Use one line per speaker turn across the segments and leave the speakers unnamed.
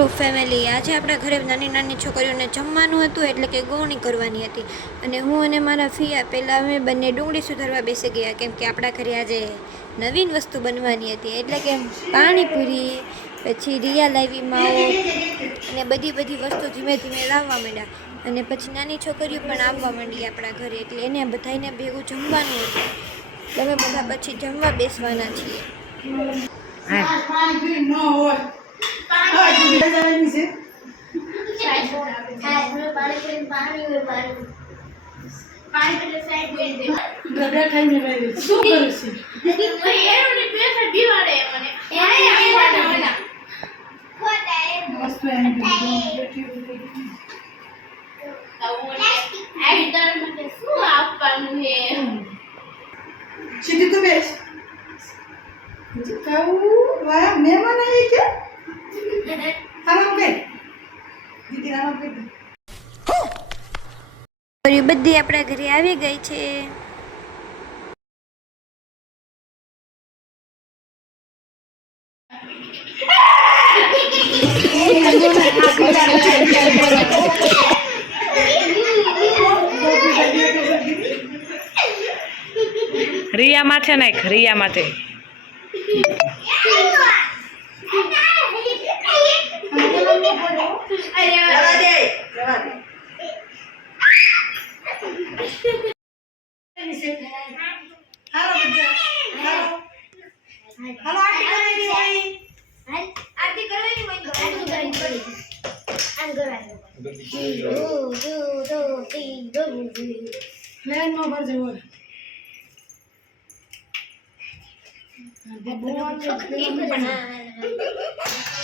Group family આજે આપણા ઘરે નાની નાની છોકરીઓને જમવાનું હતું એટલે કે ગોવણી કરવાની હતી. અને હું અને મારા ફિયા પહેલાં અમે બંને ડુંગળી સુધારવા બેસી ગયા, કેમ કે આપણા ઘરે આજે નવીન વસ્તુ બનવાની હતી. એટલે કે પાણીપુરી, પછી રિયા લાવી માવો અને બધી બધી વસ્તુ ધીમે ધીમે લાવવા માંડ્યા. અને પછી નાની છોકરીઓ પણ આવવા માંડી આપણા ઘરે, એટલે એને બધાને ભેગું જમવાનું હતું. તમે બધા પછી જમવા બેસવાના છીએ.
પાણી ન હોય ગગા ખાઈને બેઠી છે. શું કરે છે મસ્ત એમ બેઠી બેઠી. સીધી તું બેસ કહું વાહ મહેમાન આવી કે
બધી આપણા ઘરે આવી ગઈ છે.
રિયા માથે નાખ રિયા માથે
જવા દે જવા દે. હાલો બધા હાલો. હાલો આરતી કરવાની હોય. લાઈનમાં ભરજે બોલ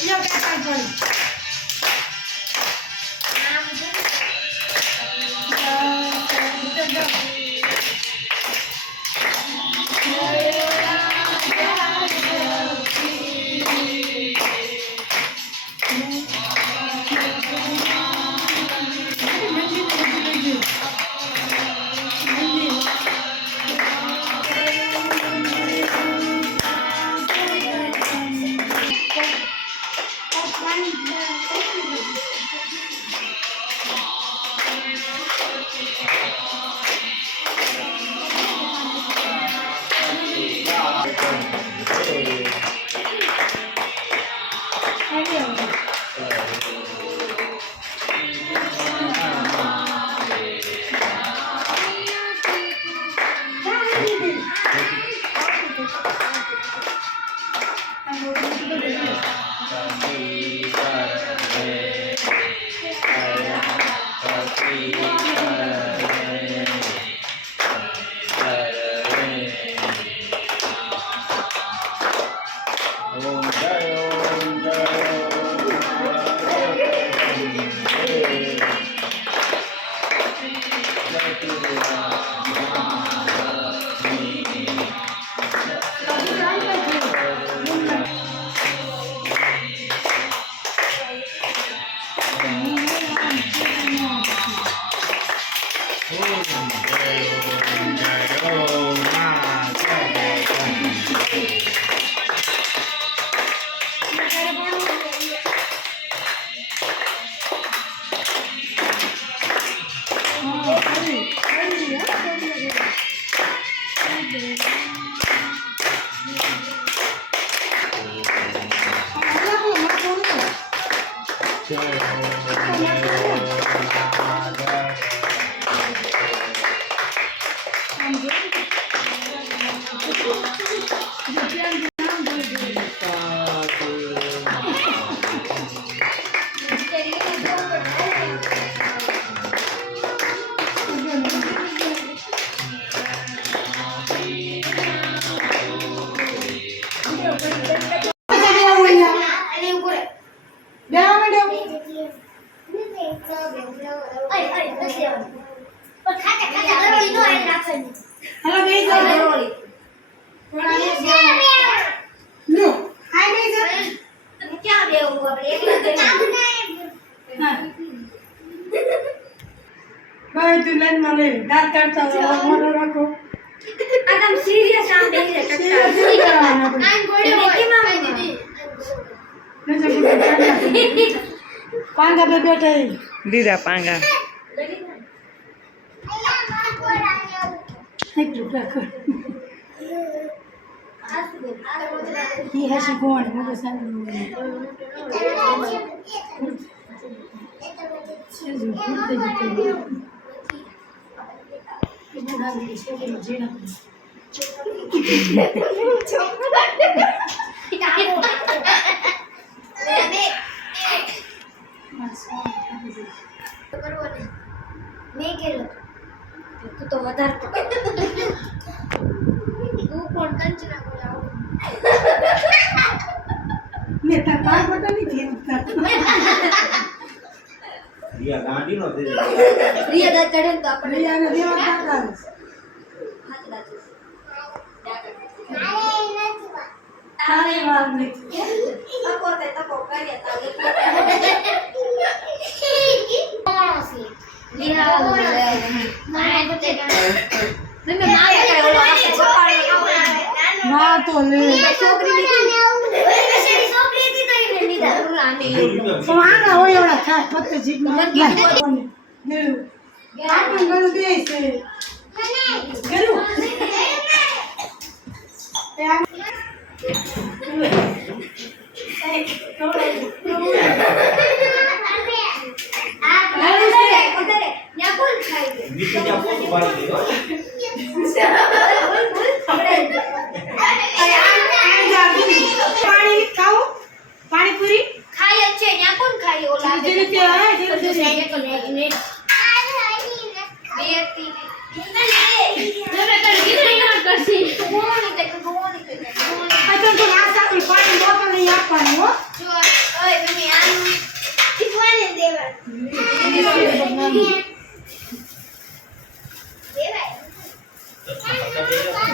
યો કાકા ભાઈ તું લાઈનમાં લઈ દાંત કાઢતા મોઢો રાખો
સિરિયસ આમ
પર કાઢી નાખો. પાંગા બે બેઠા એ.
પાંગા
એટલું કાંઈ લાગે has છોકરીઓ ઝીણા પડે. મારા સામે મેં જાય.
તું તો વધારે તું કોણ કંચના બોલાવો
મેં તાર ચિંતા.
રિયા ગાંડીનો થઈ
રિયા દા ચડે તો આપણે
રિયાને દેવા કાકા
હાથ દાચી
તારે વાર નથી.
તકો તે તકો કરીએ તારે. મારે કઈ ઓલો
ના તો લે.
છોકરી નીકળી
તો આના હોય એવડા રીતે આવે જે રીતે આ તો તું નાસ્તા કરી પાણી બોટલ નહીં આપવાની હો.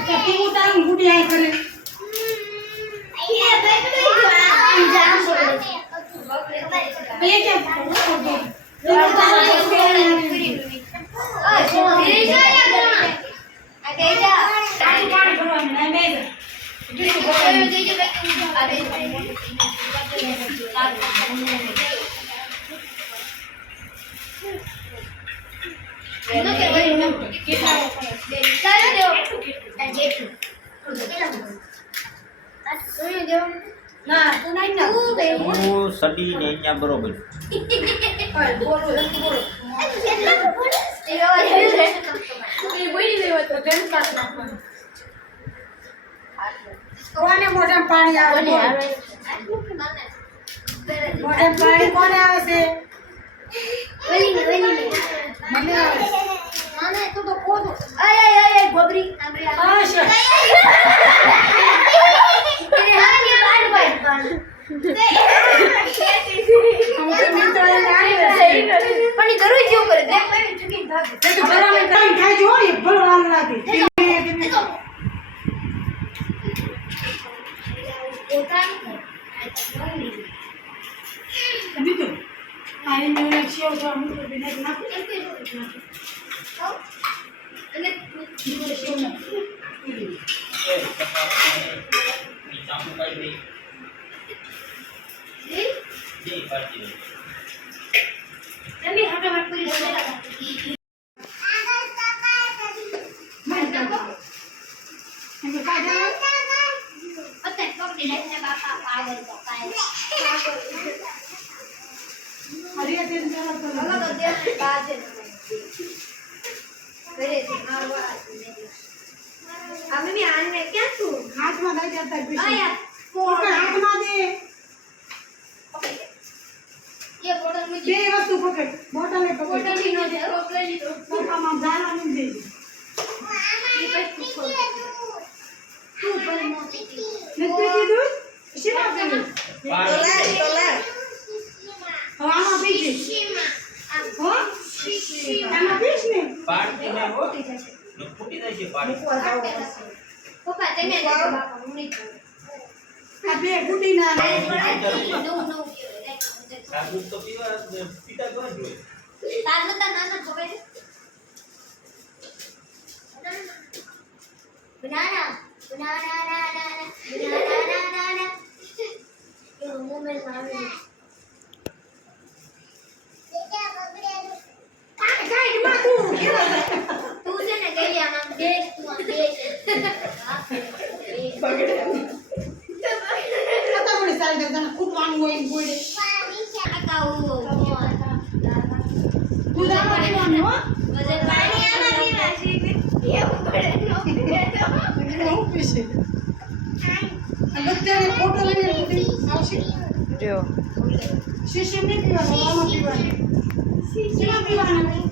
કટી ઉતારું ગુડી આઈ કરે એ કેમ પાણી પાણી ભરવાનું ના બે ના તું નહીં ના
હું સડી ને અહીંયા બરોબર
કોને મોઢામાં પાણી આવે. મોઢામાં પાણી કોને આવે છે? મને આવે મને તો તો આમ અય અય અય ગોબરી.
પણ. જરૂર જેવું કરે. દેખ ભાઈ ભાગે.
બરાબર કામ થાય છે હો, ભરવાનું લાગે. બીજું, આ એમને ઓલા સેવ તો આમ તો ભીના જ નાખું. સેવ નાખું.
મમ્મી હટાવટ પૂરી બોલે
મારી કાકા. એમ કે કાકા આવે?
અત્યારે પકડી લઈને બાપા પાગલ તો કાય
હરિયા તેલ જરા તો
હવે તો દેવને બાજે ઘરેથી મારવા આ મમ્મી આને ક્યાં છું?
હાથમાં લઈ જતા પકડ, હાથમાં દે. હો?
જશે
ને ફૂટી જાય છે પાડી
પપ્પા તમે જ આપો બાપા હું નહીં કરું.
આ બે ગુડીના ને.
નવું નવું કહેવાય.
આ દૂધ તો પીવા પીતા જ હોય ને જોઈએ.
તાર નતા નાના ખબર છે? Banana. Banana, banana, banana, banana. એવું moment માં
તું છે ને કહી આમ દેશ તું આમ દેશ ફોટો લઈને આવશે
જો.
શિષ્ય નહીં પીવાનું પીવાનું. શિષ્ય પીવાનું?